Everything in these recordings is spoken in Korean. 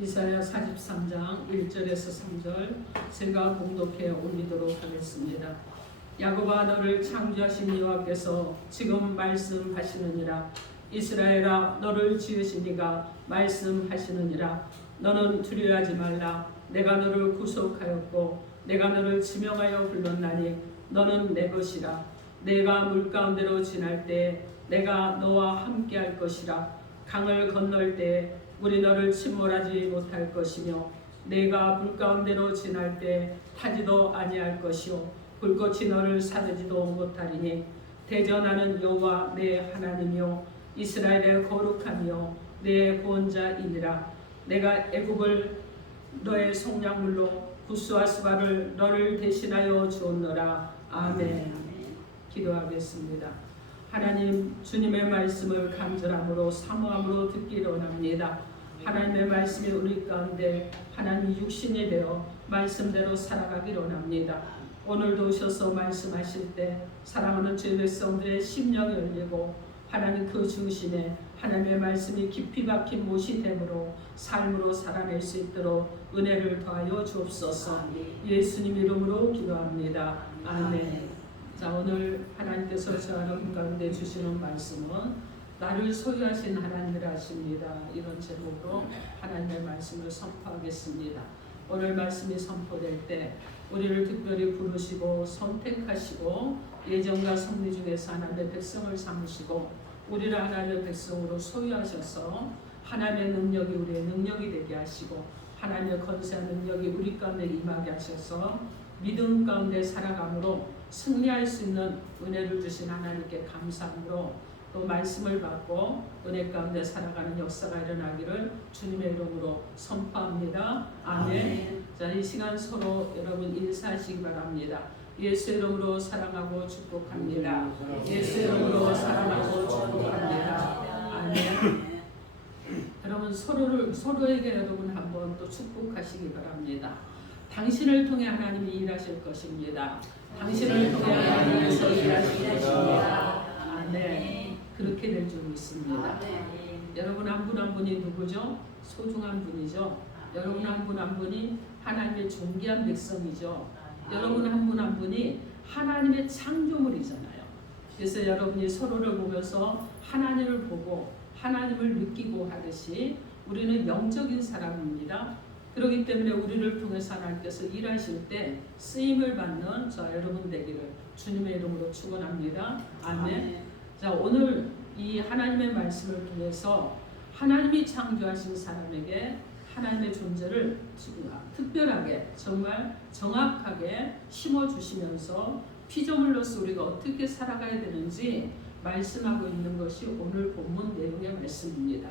이사야 43장 1절에서 3절 제가 봉독해 올리도록 하겠습니다. 야곱아, 너를 창조하신 여호와께서 지금 말씀하시느니라. 이스라엘아, 너를 지으신 이가 말씀하시느니라. 너는 두려워하지 말라. 내가 너를 구속하였고 내가 너를 지명하여 불렀나니 너는 내 것이라. 내가 물 가운데로 지날 때 내가 너와 함께할 것이라. 강을 건널 때 물이 너를 침몰하지 못할 것이며 내가 불 가운데로 지날 때 타지도 아니할 것이요 불꽃이 너를 사르지도 못하리니 대전하는 여호와 내 하나님이요 이스라엘의 거룩함이요 내 구원자이니라. 내가 애굽을 너의 속량물로 구스와 스바를 너를 대신하여 주었노라. 아멘. 기도하겠습니다. 하나님, 주님의 말씀을 간절함으로 사모함으로 듣기를 원합니다. 하나님의 말씀이 우리 가운데 하나님 육신이 되어 말씀대로 살아가기를 원합니다. 오늘도 오셔서 말씀하실 때 사랑하는 주의 백성들의 심령이 열리고 하나님 그 중심에 하나님의 말씀이 깊이 박힌 못이 되므로 삶으로 살아낼 수 있도록 은혜를 더하여 주옵소서. 예수님 이름으로 기도합니다. 아멘. 자, 오늘 하나님께서 저 여러분 가운데 주시는 말씀은 나를 소유하신 하나님이라 하십니다. 이런 제목으로 하나님의 말씀을 선포하겠습니다. 오늘 말씀이 선포될 때 우리를 특별히 부르시고 선택하시고 예정과 섭리 중에서 하나님의 백성을 삼으시고 우리를 하나님의 백성으로 소유하셔서 하나님의 능력이 우리의 능력이 되게 하시고 하나님의 권세한 능력이 우리 가운데 임하게 하셔서 믿음 가운데 살아감으로 승리할 수 있는 은혜를 주신 하나님께 감사함으로 또 말씀을 받고 은혜 가운데 살아가는 역사가 일어나기를 주님의 이름으로 선포합니다. 아멘. 자, 이 시간 서로 여러분 인사하시기 바랍니다. 예수 이름으로 사랑하고 축복합니다. 예수 이름으로 사랑하고 축복합니다. 아멘. 여러분 서로에게 여러분 한번 또 축복하시기 바랍니다. 당신을 통해 하나님이 일하실 것입니다. 당신을 통해 하나님께서 일하실 것입니다. 아멘. 그렇게 될 줄 믿습니다. 여러분 한 분 한 분이 누구죠? 소중한 분이죠. 여러분 한 분 한 분이 하나님의 존귀한 백성이죠. 여러분 한 분 한 분이 하나님의 창조물이잖아요. 그래서 여러분이 서로를 보면서 하나님을 보고 하나님을 느끼고 하듯이 우리는 영적인 사람입니다. 그렇기 때문에 우리를 통해서 하나님께서 일하실 때 쓰임을 받는 저 여러분 되기를 주님의 이름으로 축원합니다. 아멘. 자, 오늘 이 하나님의 말씀을 통해서 하나님이 창조하신 사람에게 하나님의 존재를 특별하게 정말 정확하게 심어주시면서 피조물로서 우리가 어떻게 살아가야 되는지 말씀하고 있는 것이 오늘 본문 내용의 말씀입니다.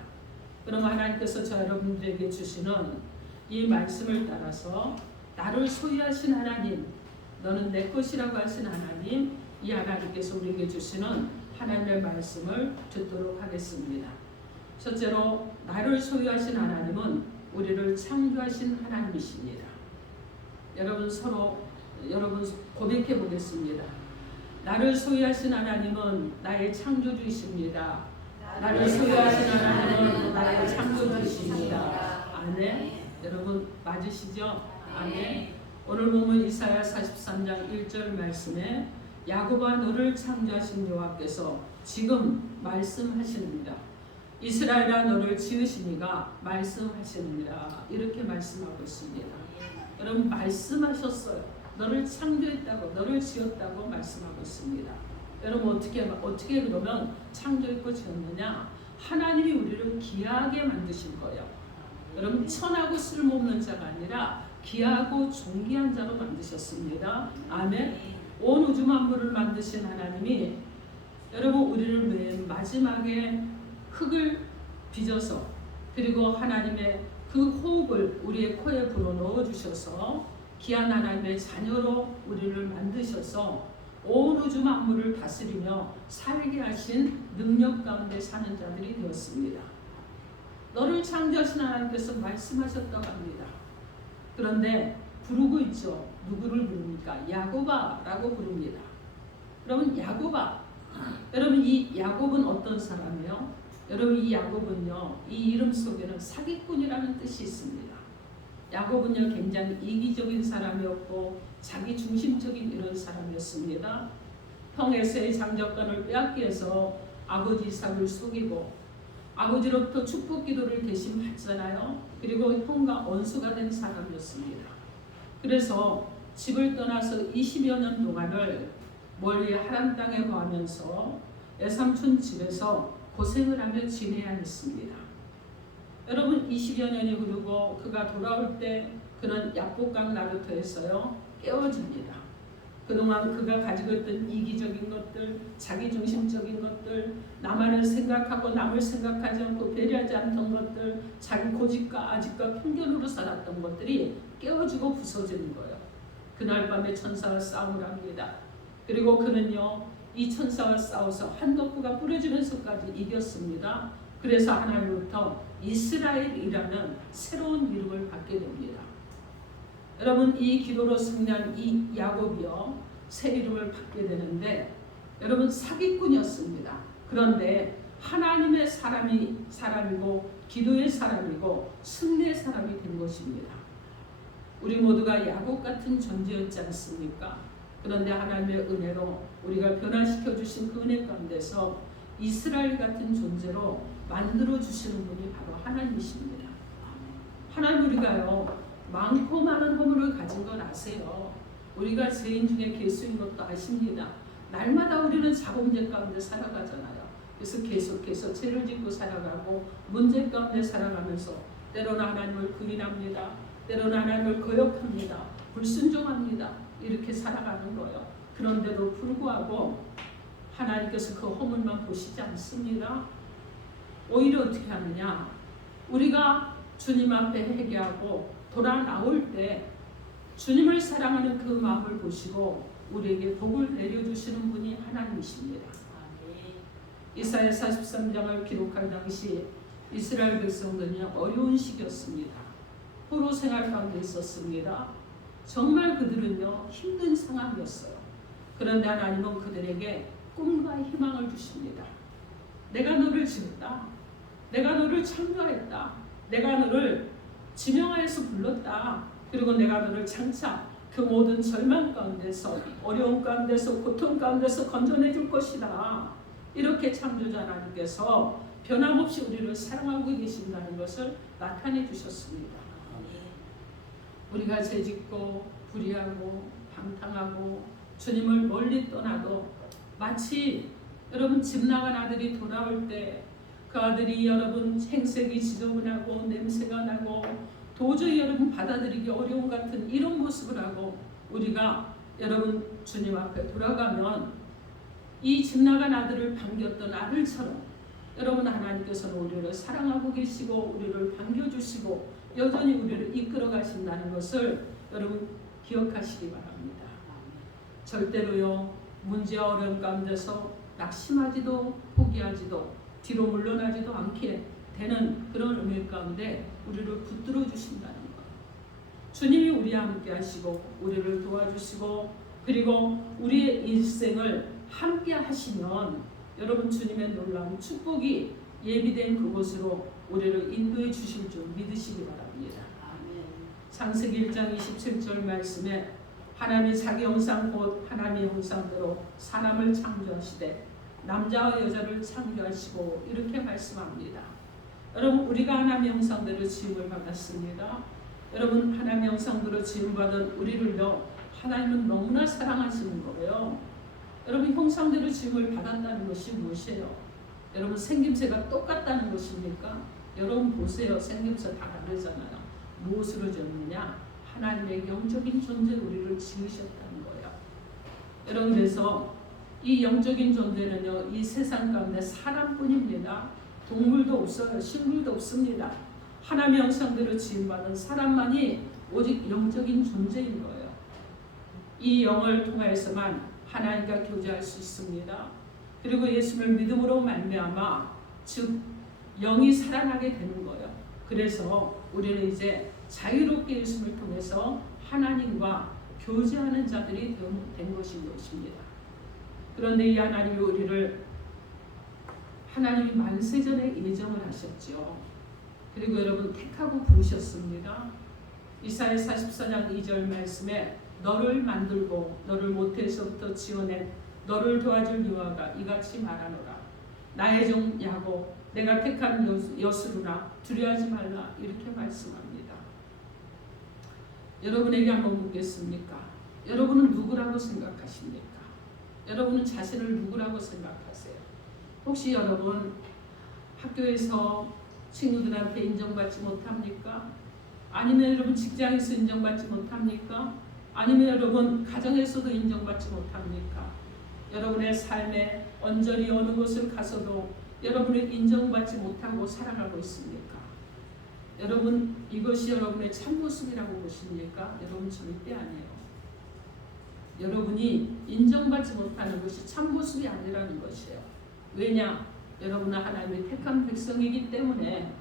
그럼 하나님께서 저 여러분들에게 주시는 이 말씀을 따라서 나를 소유하신 하나님, 너는 내 것이라고 하신 하나님, 이 하나님께서 우리에게 주시는 하나님의 말씀을 듣도록 하겠습니다. 첫째로 나를 소유하신 하나님은 우리를 창조하신 하나님이십니다. 여러분 고백해 보겠습니다. 나를 소유하신 하나님은 나의 창조주이십니다. 나를 소유하신 하나님은 나의 창조주이십니다. 아멘. 여러분 맞으시죠? 아멘. 오늘 보면 이사야 43장 1절 말씀에 야곱아, 너를 창조하신 여호와께서 지금 말씀하시느니라. 이스라엘아, 너를 지으신 이가 말씀하시느니라. 이렇게 말씀하고 있습니다. 여러분 말씀하셨어요. 너를 창조했다고, 너를 지었다고 말씀하고 있습니다. 여러분 어떻게 그러면 창조했고 지었느냐? 하나님이 우리를 귀하게 만드신 거예요. 여러분 천하고 쓸모없는 자가 아니라 귀하고 존귀한 자로 만드셨습니다. 아멘. 온 우주 만물을 만드신 하나님이 여러분 우리를 맨 마지막에 흙을 빚어서 그리고 하나님의 그 호흡을 우리의 코에 불어넣어 주셔서 귀한 하나님의 자녀로 우리를 만드셔서 온 우주 만물을 다스리며 살게 하신 능력 가운데 사는 자들이 되었습니다. 너를 창조하신 하나님께서 말씀하셨다고 합니다. 그런데 부르고 있죠. 누구를 부릅니까? 야곱아라고 부릅니다. 그러면 야곱아, 여러분 이 야곱은 어떤 사람이에요? 여러분 이 야곱은요, 이 이름 속에는 사기꾼이라는 뜻이 있습니다. 야곱은요 굉장히 이기적인 사람이었고 자기 중심적인 이런 사람이었습니다. 형에서의 장자권을 빼앗기 위해서 아버지 이삭을 속이고 아버지로부터 축복 기도를 대신 받잖아요. 그리고 형과 원수가 된 사람이었습니다. 그래서 집을 떠나서 20여 년 동안을 멀리 하란 땅에 거하면서 외삼촌 집에서 고생을 하며 지내야 했습니다. 여러분 20여 년이 흐르고 그가 돌아올 때 그는 약복강 나루터에서요 깨워집니다. 그동안 그가 가지고 있던 이기적인 것들, 자기중심적인 것들, 나만을 생각하고 남을 생각하지 않고 배려하지 않던 것들, 자기 고집과 아집과 편견으로 살았던 것들이 깨워지고 부서지는 거예요. 그날 밤에 천사와 싸움을 합니다. 그리고 그는요 이 천사와 싸워서 한덕구가 부러지면서까지 이겼습니다. 그래서 하나님부터 이스라엘이라는 새로운 이름을 받게 됩니다. 여러분 이 기도로 승리한 이 야곱이요 새 이름을 받게 되는데 여러분 사기꾼이었습니다. 그런데 하나님의 사람이고 기도의 사람이고 승리의 사람이 된 것입니다. 우리 모두가 야곱 같은 존재였지 않습니까? 그런데 하나님의 은혜로 우리가 변화시켜 주신 그 은혜 가운데서 이스라엘 같은 존재로 만들어 주시는 분이 바로 하나님이십니다. 하나님 우리가요 많고 많은 허물을 가진 건 아세요. 우리가 죄인 중에 괴수인 것도 아십니다. 날마다 우리는 자범죄 가운데 살아가잖아요. 그래서 계속해서 죄를 짓고 살아가고 문제 가운데 살아가면서 때로는 하나님을 부인합니다. 때로는 하나님을 거역합니다. 불순종합니다. 이렇게 살아가는 거예요. 그런데도 불구하고 하나님께서 그 허물만 보시지 않습니다. 오히려 어떻게 하느냐, 우리가 주님 앞에 회개하고 돌아 나올 때 주님을 사랑하는 그 마음을 보시고 우리에게 복을 내려주시는 분이 하나님이십니다. 이사야 43장을 기록할 당시 이스라엘 백성들은 어려운 시기였습니다. 포로 생활 가운데 있었습니다. 정말 그들은요 힘든 상황이었어요. 그런데 하나님은 그들에게 꿈과 희망을 주십니다. 내가 너를 지었다. 내가 너를 창조했다. 내가 너를 지명하여서 불렀다. 그리고 내가 너를 장차 그 모든 절망 가운데서 어려움 가운데서 고통 가운데서 건져내 줄 것이다. 이렇게 창조자 하나님께서 변함없이 우리를 사랑하고 계신다는 것을 나타내 주셨습니다. 우리가 죄짓고 불의하고 방탕하고 주님을 멀리 떠나도 마치 여러분 집 나간 아들이 돌아올 때 그 아들이 여러분 행색이 지저분하고 냄새가 나고 도저히 여러분 받아들이기 어려운 같은 이런 모습을 하고 우리가 여러분 주님 앞에 돌아가면 이 집 나간 아들을 반겼던 아들처럼 여러분 하나님께서는 우리를 사랑하고 계시고 우리를 반겨주시고 여전히 우리를 이끌어 가신다는 것을 여러분 기억하시기 바랍니다. 절대로요 문제와 어려움 가운데서 낙심하지도 포기하지도 뒤로 물러나지도 않게 되는 그런 의미 가운데 우리를 붙들어 주신다는 것. 주님이 우리와 함께 하시고 우리를 도와주시고 그리고 우리의 일생을 함께 하시면 여러분 주님의 놀라운 축복이 예비된 그곳으로 우리를 인도해 주실 줄 믿으시기 바랍니다. 창세기 1장 27절 말씀에 하나님이 자기 형상 곧 하나님의 형상대로 사람을 창조하시되 남자와 여자를 창조하시고 이렇게 말씀합니다. 여러분 우리가 하나님의 형상대로 지음을 받았습니다. 여러분 하나님의 형상대로 지음받은 우리를요 하나님은 너무나 사랑하시는 거예요. 여러분 형상대로 지음을 받았다는 것이 무엇이에요? 여러분 생김새가 똑같다는 것입니까? 여러분 보세요. 생김새 다 다르잖아요. 무엇으로 지었느냐? 하나님의 영적인 존재로 우리를 지으셨다는 거예요. 여러분 그래서 이 영적인 존재는요 이 세상 가운데 사람뿐입니다. 동물도 없어요. 식물도 없습니다. 하나님의 형상대로 지음받은 사람만이 오직 영적인 존재인 거예요. 이 영을 통하여서만 하나님과 교제할 수 있습니다. 그리고 예수를 믿음으로 말미암아 즉 영이 살아나게 되는 거예요. 그래서 우리는 이제 자유롭게 예수를 통해서 하나님과 교제하는 자들이 된 것인 것입니다. 그런데 이 하나님이 우리를 하나님이 만세전에 예정을 하셨죠. 그리고 여러분 택하고 부르셨습니다. 이사야 44장 2절 말씀에 너를 만들고 너를 모태에서부터 지어낸 너를 도와줄 여호와가 이같이 말하노라. 나의 종 야곱 내가 택한 여수루나 두려워하지 말라 이렇게 말씀합니다. 여러분에게 한번 묻겠습니까? 여러분은 누구라고 생각하십니까? 여러분은 자신을 누구라고 생각하세요? 혹시 여러분 학교에서 친구들한테 인정받지 못합니까? 아니면 여러분 직장에서 인정받지 못합니까? 아니면 여러분 가정에서도 인정받지 못합니까? 여러분의 삶에 언저리 어느 곳을 가서도 여러분을 인정받지 못하고 살아가고 있습니까? 여러분 이것이 여러분의 참모습이라고 보십니까? 여러분 절대 아니에요. 여러분이 인정받지 못하는 것이 참모습이 아니라는 것이에요. 왜냐? 여러분은 하나님의 택한 백성이기 때문에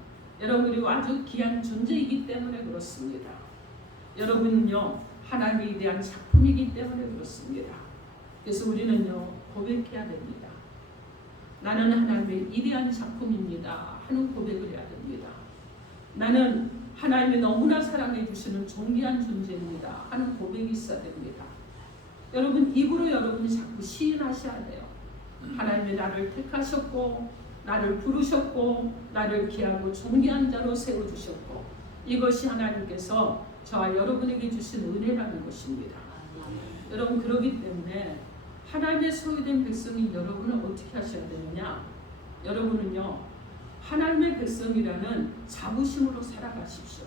여러분이 아주 귀한 존재이기 때문에 그렇습니다. 여러분은요 하나님에 대한 작품이기 때문에 그렇습니다. 그래서 우리는요 고백해야 됩니다. 나는 하나님의 위대한 작품입니다 하는 고백을 해야 됩니다. 나는 하나님이 너무나 사랑해 주시는 존귀한 존재입니다 하는 고백이 있어야 됩니다. 여러분 입으로 여러분이 자꾸 시인하셔야 돼요. 하나님이 나를 택하셨고 나를 부르셨고 나를 귀하고 존귀한 자로 세워주셨고 이것이 하나님께서 저와 여러분에게 주신 은혜라는 것입니다. 여러분 그러기 때문에 하나님의 소유된 백성인 여러분은 어떻게 하셔야 되느냐? 여러분은요 하나님의 백성이라는 자부심으로 살아가십시오.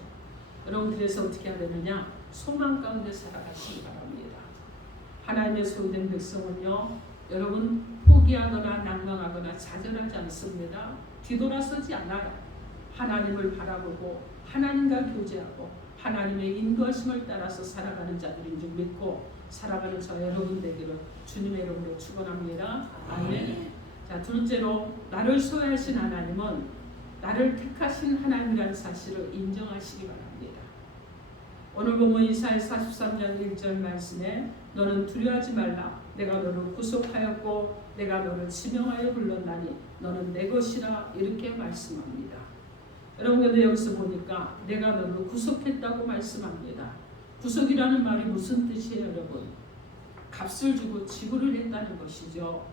여러분 그래서 어떻게 해야 되느냐? 소망 가운데 살아가시기 바랍니다. 하나님의 소유된 백성은요 여러분 포기하거나 낭망하거나 좌절하지 않습니다. 뒤돌아서지 않아요. 하나님을 바라보고 하나님과 교제하고 하나님의 인도하심을 따라서 살아가는 자들인 줄 믿고 살아가는 저 여러분 되기를 주님의 이름으로 축원합니다. 아멘. 자 둘째로 나를 소유하신 하나님은 나를 택하신 하나님이라는 사실을 인정하시기 바랍니다. 오늘 보면 이사야 43장 1절 말씀에 너는 두려워하지 말라. 내가 너를 구속하였고 내가 너를 지명하여 불렀나니 너는 내 것이라 이렇게 말씀합니다. 여러분 근데 여기서 보니까 내가 너를 구속했다고 말씀합니다. 구속이라는 말이 무슨 뜻이에요 여러분? 값을 주고 지불을 했다는 것이죠.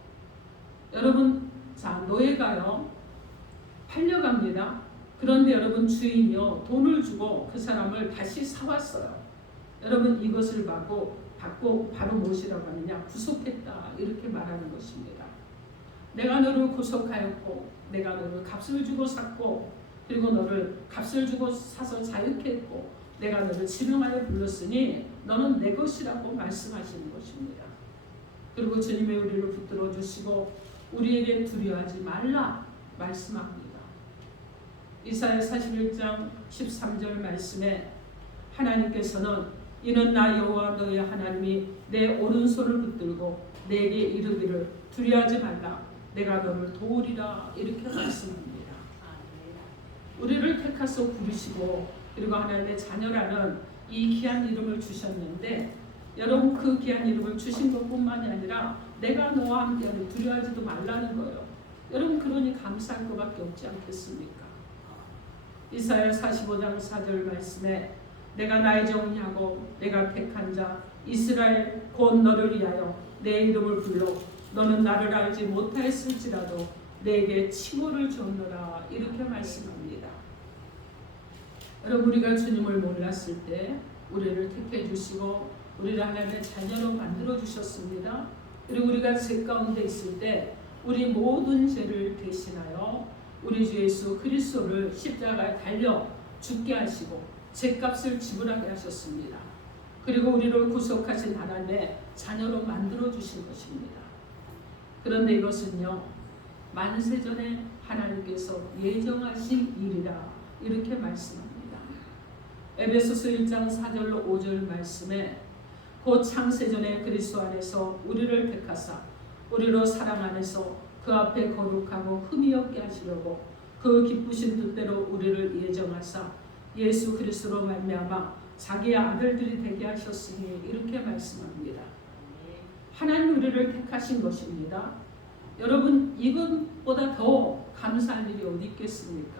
여러분 자 노예가요 팔려갑니다. 그런데 여러분 주인이요 돈을 주고 그 사람을 다시 사왔어요. 여러분 이것을 받고 바로 무엇이라고 하느냐? 구속했다 이렇게 말하는 것입니다. 내가 너를 구속하였고 내가 너를 값을 주고 샀고 그리고 너를 값을 주고 사서 자유케 했고 내가 너를 지명하여 불렀으니 너는 내 것이라고 말씀하시는 것입니다. 그리고 주님의 우리를 붙들어 주시고 우리에게 두려워하지 말라 말씀합니다. 이사야 41장 13절 말씀에 하나님께서는 이는 나 여호와 너의 하나님이 내 오른손을 붙들고 내게 이르기를 두려워하지 말라 내가 너를 도우리라 이렇게 말씀합니다. 우리를 택하사 부르시고 그리고 하나님의 자녀라는 이 귀한 이름을 주셨는데 여러분 그 귀한 이름을 주신 것뿐만이 아니라 내가 너와 함께하는 두려워하지도 말라는 거예요. 여러분 그러니 감사할 것밖에 없지 않겠습니까? 이사야 45장 4절 말씀에 내가 나의 종 야곱 내가 택한 자 이스라엘 곧 너를 위하여 내 이름을 불러 너는 나를 알지 못하였을지라도 내게 칭호를 줬노라 이렇게 말씀합니다. 여러분 우리가 주님을 몰랐을 때 우리를 택해 주시고 우리를 하나님의 자녀로 만들어 주셨습니다. 그리고 우리가 죄 가운데 있을 때 우리 모든 죄를 대신하여 우리 주 예수 그리스도를 십자가에 달려 죽게 하시고 죄값을 지불하게 하셨습니다. 그리고 우리를 구속하신 하나님의 자녀로 만들어 주신 것입니다. 그런데 이것은요 만세전에 하나님께서 예정하신 일이라 이렇게 말씀합니다. 에베소서 1장 4절로 5절 말씀에 곧 창세전에 그리스도 안에서 우리를 택하사 우리로 사랑 안에서 그 앞에 거룩하고 흠이 없게 하시려고 그 기쁘신 뜻대로 우리를 예정하사 예수 그리스도로 말미암아 자기의 아들들이 되게 하셨으니 이렇게 말씀합니다. 하나님 우리를 택하신 것입니다. 여러분 이것보다 더 감사할 일이 어디 있겠습니까?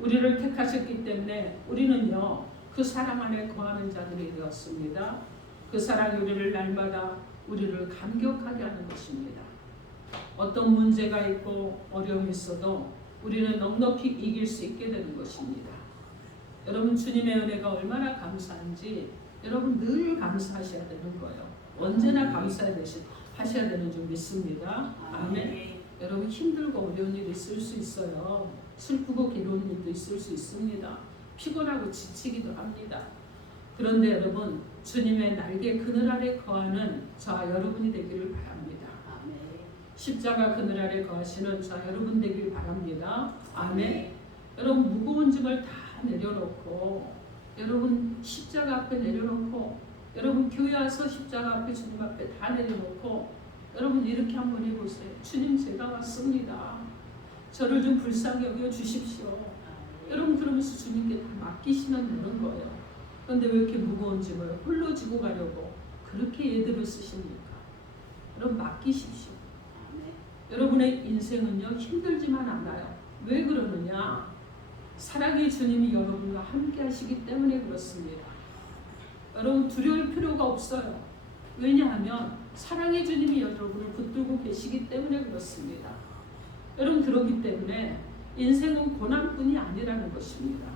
우리를 택하셨기 때문에 우리는요 그 사랑 안에 거하는 자들이 되었습니다. 그 사랑이 우리를 날마다 우리를 감격하게 하는 것입니다. 어떤 문제가 있고 어려움이 있어도 우리는 넉넉히 이길 수 있게 되는 것입니다. 여러분 주님의 은혜가 얼마나 감사한지 여러분 늘 감사하셔야 되는 거예요. 언제나 감사하셔야 되는 줄 믿습니다. 아멘. 여러분 힘들고 어려운 일이 있을 수 있어요. 슬프고 괴로운 일도 있을 수 있습니다. 피곤하고 지치기도 합니다. 그런데 여러분 주님의 날개 그늘 아래 거하는 저와 여러분이 되기를 바랍니다. 십자가 그늘 아래 거하시는 저와 여러분 되기를 바랍니다. 아멘. 여러분 무거운 짐을 다 내려놓고 여러분 십자가 앞에 내려놓고 여러분 교회 와서 십자가 앞에 주님 앞에 다 내려놓고 여러분 이렇게 한번 해보세요. 주님 제가 왔습니다. 저를 좀 불쌍히 여겨 주십시오. 여러분 그러면서 주님께 다 맡기시면 되는 거예요. 그런데 왜 이렇게 무거운 짐을 홀로 지고 가려고 그렇게 예들을 쓰십니까? 여러분 맡기십시오. 여러분의 인생은요 힘들지만 않아요. 왜 그러느냐? 사랑의 주님이 여러분과 함께 하시기 때문에 그렇습니다. 여러분 두려울 필요가 없어요. 왜냐하면 사랑의 주님이 여러분을 붙들고 계시기 때문에 그렇습니다. 여러분 그렇기 때문에 인생은 고난뿐이 아니라는 것입니다.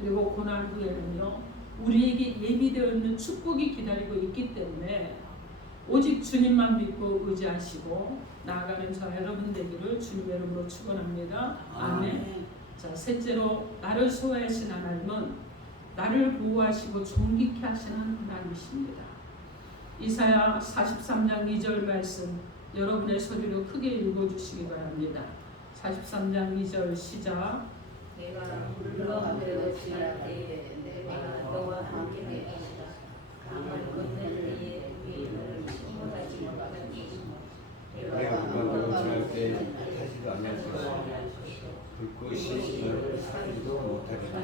그리고 고난 후에는요 우리에게 예비되어 있는 축복이 기다리고 있기 때문에 오직 주님만 믿고 의지하시고 나아가는 저 여러분 되기를 주님의 이름으로 축원합니다. 아멘. 자, 셋째로 나를 소유하신 하나님은 나를 보호하시고 존귀케 하시는 하나님이십니다. 이사야 43장 2절 말씀 여러분의 소리로 크게 읽어주시기 바랍니다. 43장 2절 시작. 내가 물과 가운데로 지날 때에 내가 너와 함께 될 것이다. 강을 건널 때에 우리를 침몰하지 못하는 내가 물과 지날 때에 타지도 않을 것이다. 불꽃이 너를 사지도 못하리라.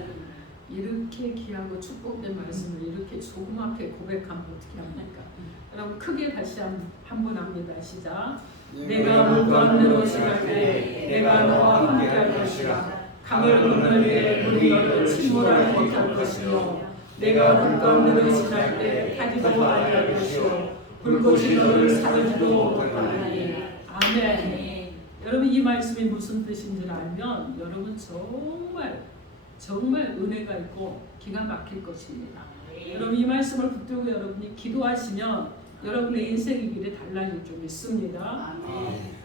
이렇게 귀하고 축복된 말씀을 이렇게 조그맣게 고백하면 어떻게 합니까? 여러분 크게 다시 한번 합니다. 시작. 내가 물 가운데로 지날 때 내가 너와 함께 할 것이라. 강을 건널 때 물이 너를 침몰하지 못할 것이며 내가 물 가운데로 지날 때 타지도 아니할 것이요 불꽃이 너를 사르지도 못하리니. 아멘. 여러분 이 말씀이 무슨 뜻인 줄 알면 여러분 정말 은혜가 있고 기가 막힐 것입니다. 여러분 이 말씀을 붙들고 여러분이 기도하시면 여러분의 인생의 길이 달라질 줄 믿습니다.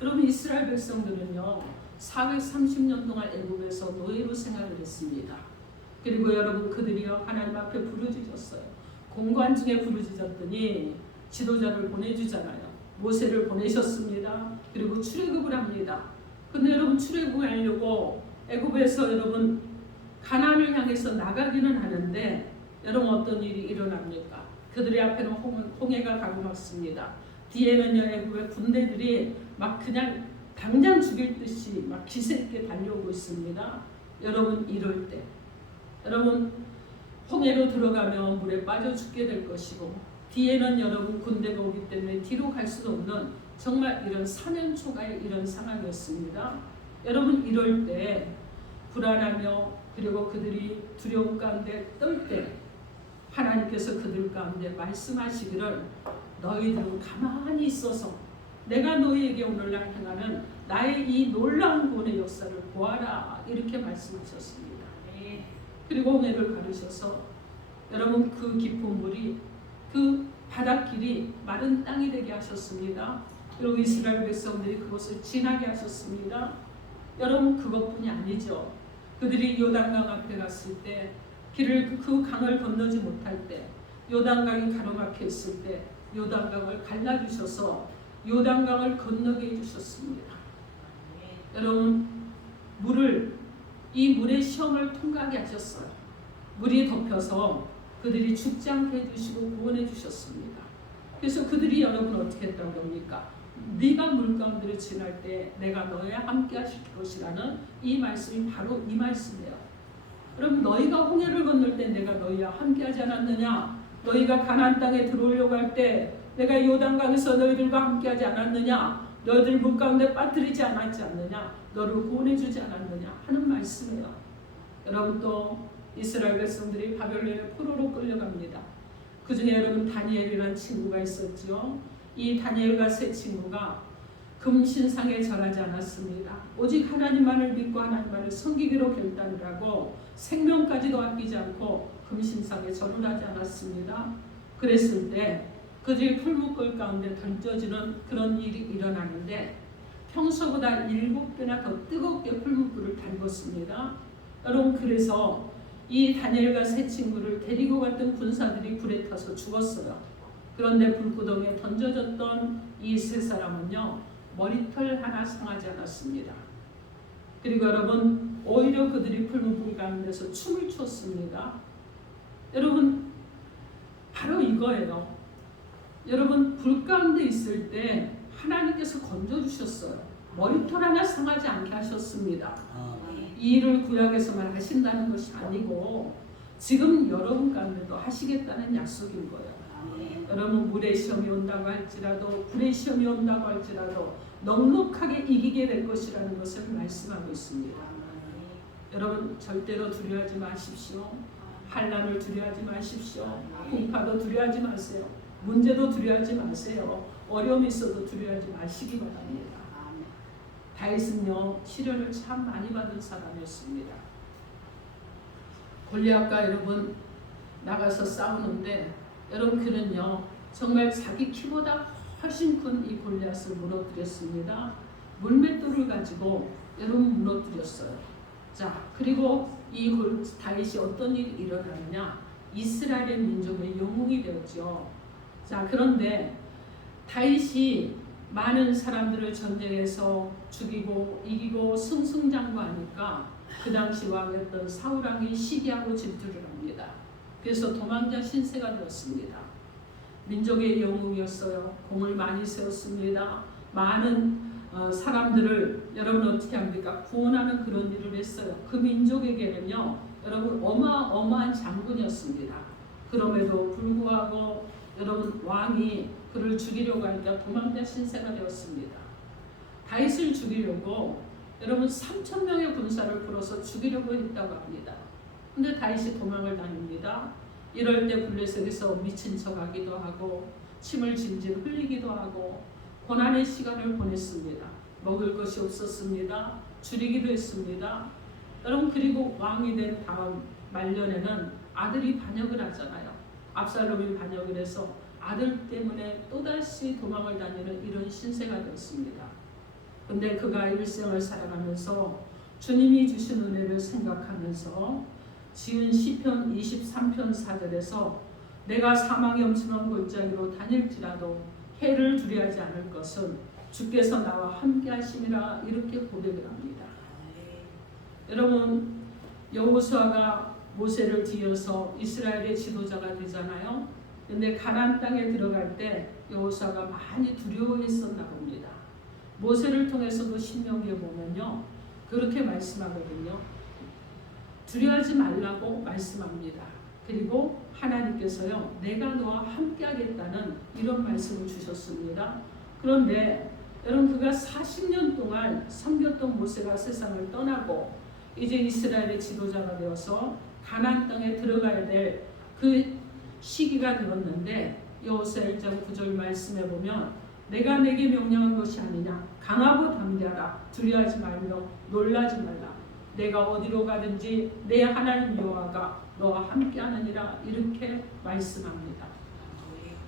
여러분 이스라엘 백성들은요 430년 동안 애굽에서 노예로 생활을 했습니다. 그리고 여러분 그들이요 하나님 앞에 부르짖었어요. 공관 중에 부르짖었더니 지도자를 보내주잖아요. 모세를 보내셨습니다. 그리고 출애굽을 합니다. 근데 여러분 출애굽을 하려고 애굽에서 여러분 가나안을 향해서 나가기는 하는데 여러분 어떤 일이 일어납니까? 그들의 앞에는 홍해가 가로막습니다. 뒤에는요 애굽의 군대들이 막 그냥 당장 죽일 듯이 막 기세 있게 달려오고 있습니다. 여러분 이럴 때 여러분 홍해로 들어가면 물에 빠져 죽게 될 것이고 뒤에는 여러분 군대가 오기 때문에 뒤로 갈 수 없는 정말 이런 사면초가의 이런 상황이었습니다. 여러분 이럴 때 불안하며 그리고 그들이 두려움 가운데 떨 때 하나님께서 그들 가운데 말씀하시기를 너희들은 가만히 있어서 내가 너희에게 오늘날 행하는 나의 이 놀라운 구원의 역사를 보아라 이렇게 말씀하셨습니다. 그리고 홍해를 가르셔서 여러분 그 깊은 물이 그 바닷길이 마른 땅이 되게 하셨습니다. 그리고 이스라엘 백성들이 그것을 지나게 하셨습니다. 여러분 그것뿐이 아니죠. 그들이 요단강 앞에 갔을 때 길을 그 강을 건너지 못할 때 요단강이 가로막혀 있을 때 요단강을 갈라주셔서 요단강을 건너게 해주셨습니다. 여러분 이 물의 시험을 통과하게 하셨어요. 물이 덮여서 그들이 죽지 않게 해주시고 구원해 주셨습니다. 그래서 그들이 여러분 어떻게 했다고 합니까? 네가 물 가운데를 지날 때 내가 너희와 함께 하실 것이라는 이 말씀이 바로 이 말씀이에요. 여러분 너희가 홍해를 건널 때 내가 너희와 함께 하지 않았느냐? 너희가 가나안 땅에 들어오려고 할 때 내가 요단강에서 너희들과 함께 하지 않았느냐? 너희들 물 가운데 빠뜨리지 않았지 않느냐, 너를 구원해주지 않았느냐 하는 말씀이에요. 여러분 또 이스라엘 백성들이 바벨론의 포로로 끌려갑니다. 그 중에 여러분 다니엘이라는 친구가 있었죠. 이 다니엘과 세 친구가 금신상에 절하지 않았습니다. 오직 하나님만을 믿고 하나님만을 섬기기로 결단을 하고 생명까지도 아끼지 않고 금신상에 절을 하지 않았습니다. 그랬을 때 그들이 풀무불 가운데 던져지는 그런 일이 일어나는데 평소보다 7배나 더 뜨겁게 풀무불을 달궜습니다. 여러분 그래서 이 다니엘과 세 친구를 데리고 갔던 군사들이 불에 타서 죽었어요. 그런데 불구덩이에 던져졌던 이 세 사람은요 머리털 하나 상하지 않았습니다. 그리고 여러분 오히려 그들이 풀무불 가운데서 춤을 췄습니다. 여러분 바로 이거예요. 여러분 불 가운데 있을 때 하나님께서 건져주셨어요. 머리털 하나 상하지 않게 하셨습니다. 이 일을 구약에서만 하신다는 것이 아니고 지금 여러분 가운데도 하시겠다는 약속인 거예요. 여러분 물의 시험이 온다고 할지라도 불의 시험이 온다고 할지라도 넉넉하게 이기게 될 것이라는 것을 말씀하고 있습니다. 여러분 절대로 두려워하지 마십시오. 환난을 두려워하지 마십시오. 공파도 두려워하지 마세요. 문제도 두려워하지 마세요. 어려움이 있어도 두려워하지 마시기 바랍니다. 다윗은요 시련을 참 많이 받은 사람이었습니다. 골리앗과 여러분 나가서 싸우는데 여러분 그는요 정말 자기 키보다 훨씬 큰 이 골리앗을 무너뜨렸습니다. 물맷돌을 가지고 여러분 무너뜨렸어요. 자 그리고 이 다윗이 어떤 일이 일어나느냐, 이스라엘의 민족의 영웅이 되었죠. 자 그런데 다윗이 많은 사람들을 전쟁에서 죽이고 이기고 승승장구하니까 그 당시 왕이었던 사울왕이 시기하고 질투를 합니다. 그래서 도망자 신세가 되었습니다. 민족의 영웅이었어요. 공을 많이 세웠습니다. 많은 사람들을 여러분 어떻게 합니까? 구원하는 그런 일을 했어요. 그 민족에게는요 여러분 어마어마한 장군이었습니다. 그럼에도 불구하고 여러분 왕이 그를 죽이려고 하니까 도망자 신세가 되었습니다. 다윗을 죽이려고 여러분 3,000명의 군사를 풀어서 죽이려고 했다고 합니다. 근데 다윗이 도망을 다닙니다. 이럴 때 블레셋에서 미친 척하기도 하고 침을 질질 흘리기도 하고 고난의 시간을 보냈습니다. 먹을 것이 없었습니다. 줄이기도 했습니다. 여러분 그리고 왕이 된 다음 말년에는 아들이 반역을 하잖아요. 압살롬이 반역을 해서 아들 때문에 또다시 도망을 다니는 이런 신세가 되었습니다. 근데 그가 일생을 살아가면서 주님이 주신 은혜를 생각하면서 지은 시편 23편 4절에서 내가 사망의 엄침한 골짜기로 다닐지라도 해를 두려워하지 않을 것은 주께서 나와 함께 하심이라 이렇게 고백을 합니다. 여러분 여호수아가 모세를 뒤어서 이스라엘의 지도자가 되잖아요. 근데 가나안 땅에 들어갈 때 여호수아가 많이 두려워했었나 봅니다. 모세를 통해서도 신명기에 보면요 그렇게 말씀하거든요. 두려워하지 말라고 말씀합니다. 그리고 하나님께서요 내가 너와 함께 하겠다는 이런 말씀을 주셨습니다. 그런데 여러분 그가 40년 동안 섬겼던 모세가 세상을 떠나고 이제 이스라엘의 지도자가 되어서 가나안 땅에 들어가야 될 그 시기가 되었는데 여호수아 1장 9절 말씀에 보면 내가 내게 명령한 것이 아니냐, 강하고 담대하라, 두려워하지 말며 놀라지 말라, 내가 어디로 가든지 내 하나님 여호와가 너와 함께하느니라 이렇게 말씀합니다.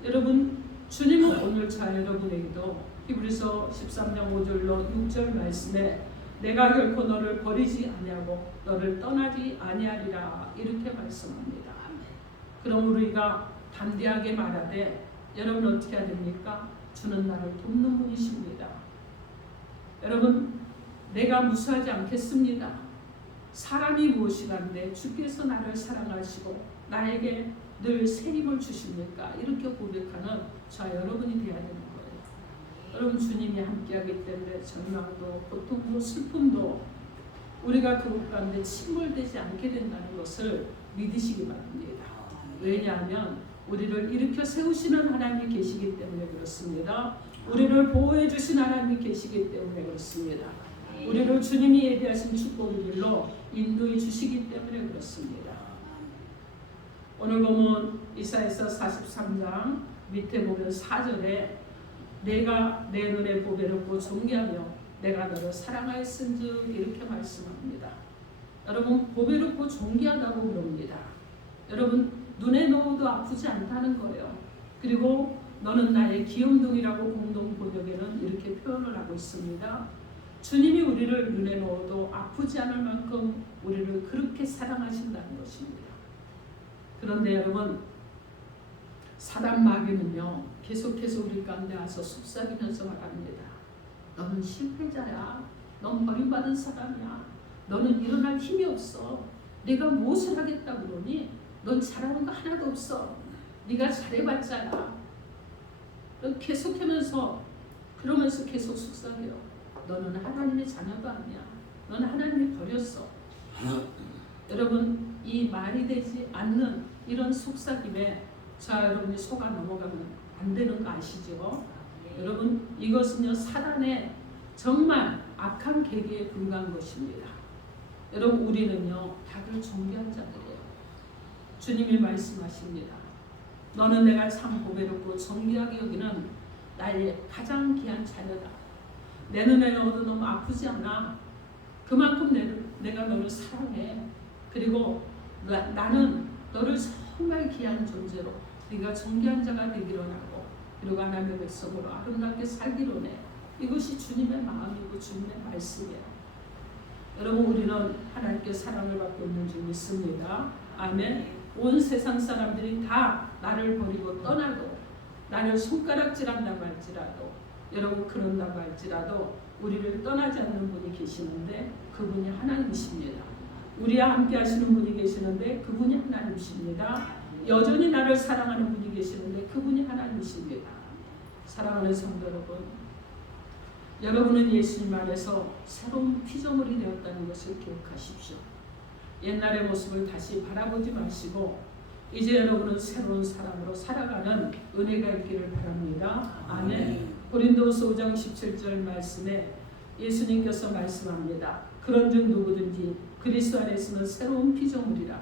여러분 주님은 오늘자 여러분에게도 히브리서 13장 5절로 6절 말씀에 내가 결코 너를 버리지 아니하고 너를 떠나지 아니하리라 이렇게 말씀합니다. 그럼 우리가 담대하게 말하되 여러분 어떻게 해야 됩니까? 주는 나를 돕는 분이십니다. 여러분 내가 무수하지 않겠습니다. 사람이 무엇이란데 주께서 나를 사랑하시고 나에게 늘 새 힘을 주십니까? 이렇게 고백하는 저 여러분이 되어야 되는 거예요. 여러분 주님이 함께하기 때문에 절망도 고통도 슬픔도 우리가 그곳 가운데 침몰되지 않게 된다는 것을 믿으시기 바랍니다. 왜냐하면 우리를 일으켜 세우시는 하나님이 계시기 때문에 그렇습니다. 우리를 보호해 주신 하나님이 계시기 때문에 그렇습니다. 우리를 주님이 예비하신 축복의 길로 인도해 주시기 때문에 그렇습니다. 오늘 보면 이사야서 43장 밑에 보면 4절에 내가 내 눈에 보배롭고 존귀하며 내가 너를 사랑하였은즉 이렇게 말씀합니다. 여러분 보배롭고 존귀하다고 그럽니다. 여러분 눈에 넣어도 아프지 않다는 거예요. 그리고 너는 나의 귀염둥이라고 공동 번역에는 이렇게 표현을 하고 있습니다. 주님이 우리를 눈에 넣어도 아프지 않을 만큼 우리를 그렇게 사랑하신다는 것입니다. 그런데 여러분 사단 마귀는요 계속해서 우리 가운데 와서 속삭이면서 말합니다. 너는 실패자야. 넌 버림받은 사람이야. 너는 일어날 힘이 없어. 내가 무엇을 하겠다고 그러니? 넌 잘하는 거 하나도 없어. 네가 잘해봤자야. 계속하면서 그러면서 계속 속삭여요. 너는 하나님의 자녀도 아니야. 너는 하나님이 버렸어. 여러분 이 말이 되지 않는 이런 속삭임에 여러분이 속아 넘어가면 안 되는 거 아시죠? 여러분 이것은요 사단의 정말 악한 계기에 불과한 것입니다. 여러분 우리는요 다들 존귀한 자들이에요. 주님이 말씀하십니다. 너는 내가 참 보배롭고 존귀하게 여기는 나의 가장 귀한 자녀다. 내 눈에 넣어도 너무 아프지 않아. 그만큼 내가 너를 사랑해. 그리고 나는 너를 정말 귀한 존재로 네가 존귀한 자가 되기로 하고 그리고 하나님의 백성으로 아름답게 살기로 해. 이것이 주님의 마음이고 주님의 말씀이에요. 여러분 우리는 하나님께 사랑을 받고 있는 줄 믿습니다. 아멘. 온 세상 사람들이 다 나를 버리고 떠나도 나를 손가락질한다고 할지라도 여러분 그런다고 할지라도 우리를 떠나지 않는 분이 계시는데 그분이 하나님이십니다. 우리와 함께 하시는 분이 계시는데 그분이 하나님이십니다. 여전히 나를 사랑하는 분이 계시는데 그분이 하나님이십니다. 사랑하는 성도 여러분, 여러분은 예수님 안에서 새로운 피조물이 되었다는 것을 기억하십시오. 옛날의 모습을 다시 바라보지 마시고 이제 여러분은 새로운 사람으로 살아가는 은혜가 있기를 바랍니다. 아멘. 고린도후서 5장 17절 말씀에 예수님께서 말씀합니다. 그런즉 누구든지 그리스도 안에 있으면 새로운 피조물이라.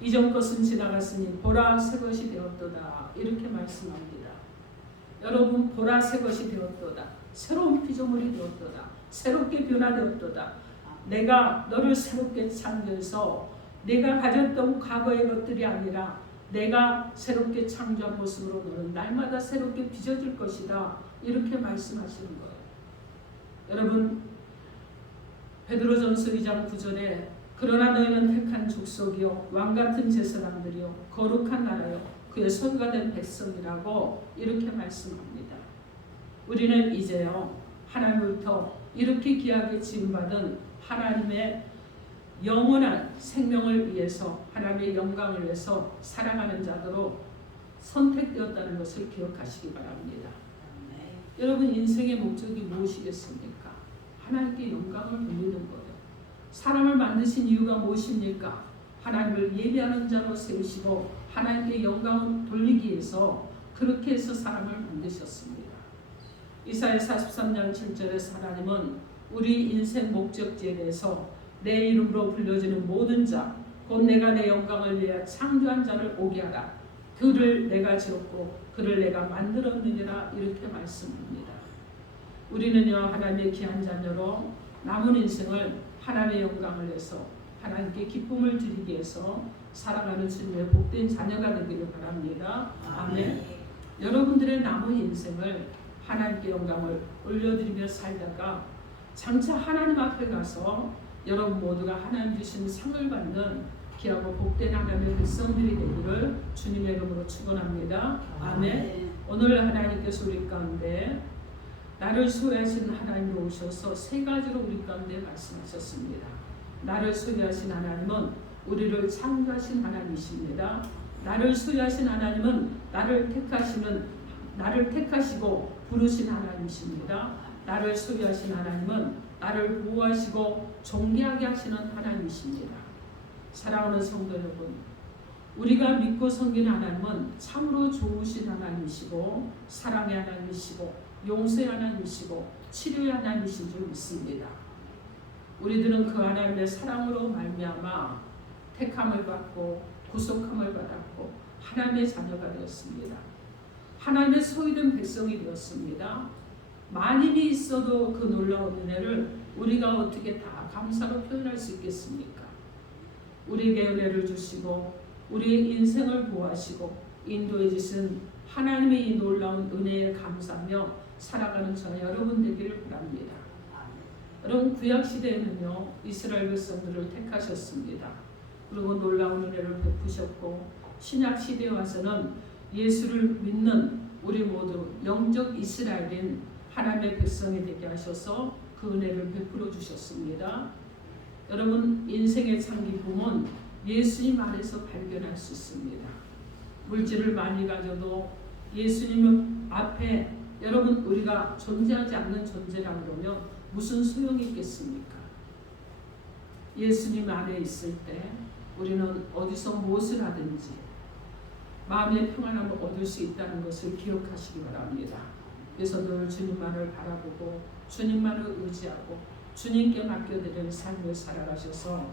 이전 것은 지나갔으니 보라 새 것이 되었도다. 이렇게 말씀합니다. 여러분 보라 새 것이 되었도다. 새로운 피조물이 되었도다. 새롭게 변화되었도다. 내가 너를 새롭게 창조해서 내가 가졌던 과거의 것들이 아니라 내가 새롭게 창조한 모습으로 너는 날마다 새롭게 빚어질 것이다. 이렇게 말씀하시는 거예요. 여러분 베드로전서 2장 9절에 그러나 너희는 택한 족속이요 왕같은 제사장들이요 거룩한 나라요 그의 소유가 된 백성이라고 이렇게 말씀합니다. 우리는 이제요 하나님으로부터 이렇게 귀하게 지음받은 하나님의 영원한 생명을 위해서 하나님의 영광을 위해서 살아가는 자들로 선택되었다는 것을 기억하시기 바랍니다. 여러분 인생의 목적이 무엇이겠습니까? 하나님께 영광을 돌리는 거예요. 사람을 만드신 이유가 무엇입니까? 하나님을 예배하는 자로 세우시고 하나님께 영광을 돌리기 위해서 그렇게 해서 사람을 만드셨습니다. 이사야 43장 7절에서 하나님은 우리 인생 목적지에 대해서 내 이름으로 불려지는 모든 자 곧 내가 내 영광을 위해 창조한 자를 오게 하라. 그를 내가 지었고 그를 내가 만들었느니라 이렇게 말씀합니다. 우리는요 하나님의 귀한 자녀로 남은 인생을 하나님의 영광을 위해서 하나님께 기쁨을 드리기 위해서 살아가는 주님의 복된 자녀가 되기를 바랍니다. 아멘. 여러분들의 남은 인생을 하나님께 영광을 올려드리며 살다가 장차 하나님 앞에 가서 여러분 모두가 하나님 주신 상을 받는 귀하고 복된 하나님의 백성들이 되기를 주님의 이름으로 축원합니다. 아멘. 오늘 하나님께서 우리 가운데 나를 소유하신 하나님으로 오셔서 세 가지로 우리 가운데 말씀하셨습니다. 나를 소유하신 하나님은 우리를 창조하신 하나님이십니다. 나를 소유하신 하나님은 나를 택하시고 부르신 하나님이십니다. 나를 소유하신 하나님은 나를 보호하시고 존귀하게 하시는 하나님이십니다. 사랑하는 성도 여러분, 우리가 믿고 섬기는 하나님은 참으로 좋으신 하나님이시고 사랑의 하나님이시고 용서의 하나님이시고 치료의 하나님이신 줄 믿습니다. 우리들은 그 하나님의 사랑으로 말미암아 택함을 받고 구속함을 받았고 하나님의 자녀가 되었습니다. 하나님의 소유된 백성이 되었습니다. 만인이 있어도 그 놀라운 은혜를 우리가 어떻게 다 감사로 표현할 수 있겠습니까? 우리에게 은혜를 주시고 우리의 인생을 보호하시고 인도해 주신 하나님의 이 놀라운 은혜에 감사하며 살아가는 저와 여러분 되기를 바랍니다. 여러분 구약 시대에는요 이스라엘 백성들을 택하셨습니다. 그리고 놀라운 은혜를 베푸셨고 신약 시대에 와서는 예수를 믿는 우리 모두 영적 이스라엘인 하나님의 백성이 되게 하셔서 그 은혜를 베풀어 주셨습니다. 여러분 인생의 장기품은 예수님 안에서 발견할 수 있습니다. 물질을 많이 가져도 예수님 앞에 여러분 우리가 존재하지 않는 존재라 그러면 무슨 소용이 있겠습니까? 예수님 안에 있을 때 우리는 어디서 무엇을 하든지 마음의 평안함을 얻을 수 있다는 것을 기억하시기 바랍니다. 그래서 늘 주님만을 바라보고 주님만을 의지하고 주님께 맡겨드리는 삶을 살아가셔서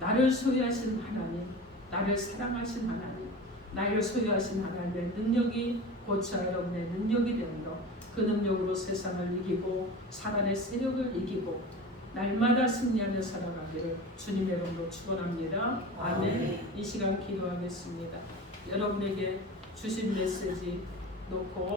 나를 소유하신 하나님, 나를 사랑하신 하나님, 나를 소유하신 하나님의 능력이 고쳐 여러분의 능력이 되므로 그 능력으로 세상을 이기고 사단의 세력을 이기고 날마다 승리하며 살아가기를 주님의 이름으로 축원합니다. 아멘. 이 시간 기도하겠습니다. 여러분에게 주신 메시지 놓고